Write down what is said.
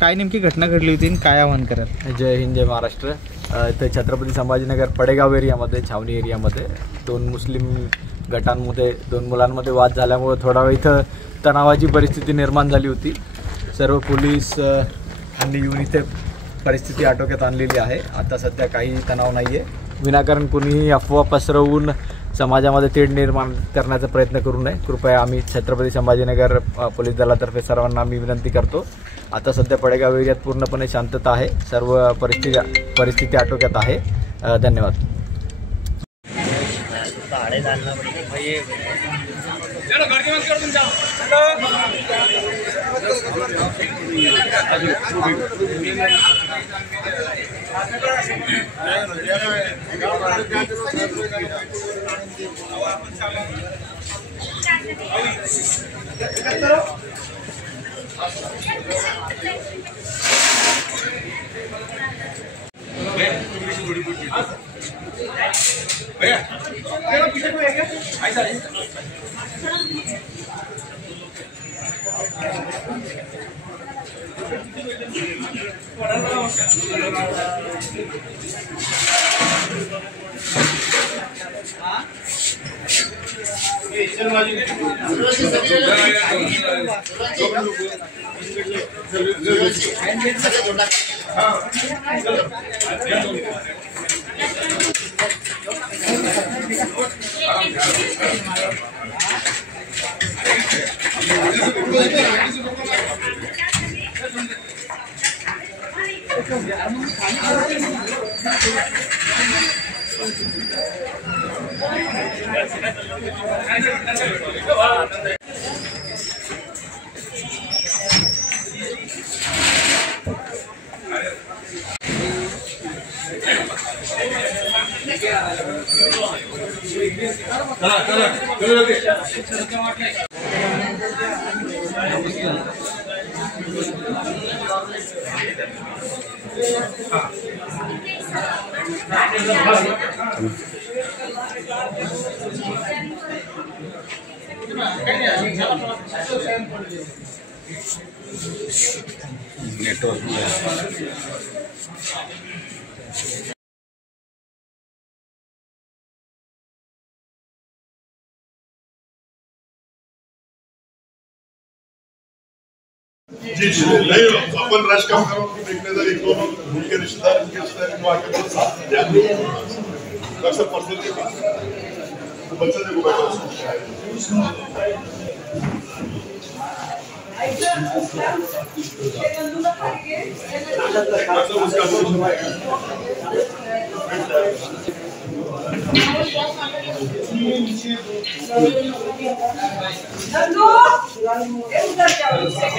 काय नेमकी घटना घडली होती आणि काय आव्हान कराल? जय हिंद जय महाराष्ट्र। इथे छत्रपती संभाजीनगर पडेगाव एरियामध्ये छावणी एरियामध्ये दोन मुस्लिम गटांमध्ये दोन मुलांमध्ये वाद झाल्यामुळे थोडा वेळ इथं तणावाची परिस्थिती निर्माण झाली होती। सर्व पोलीस आणि येऊन इथे परिस्थिती आटोक्यात आणलेली आहे। आता सध्या काही तणाव नाही आहे। विनाकारण कोणीही अफवा पसरवून समाजामध्ये तेढ निर्माण करण्याचा प्रयत्न करू नये कृपया आम्ही छत्रपती संभाजीनगर पोलीस दलातर्फे सर्वांना आम्ही विनंती करतो। आता सध्या पडेगाव एरियात पूर्णपणे शांतता आहे। सर्व परिस्थिती आटोक्यात आहे। धन्यवाद। जी नहीं अपन राजकारण करो देखने एक दोनों उनके रिश्तेदार को आके बहुत साथ में अक्सर पर्सनल के पास बच्चा देखो उसका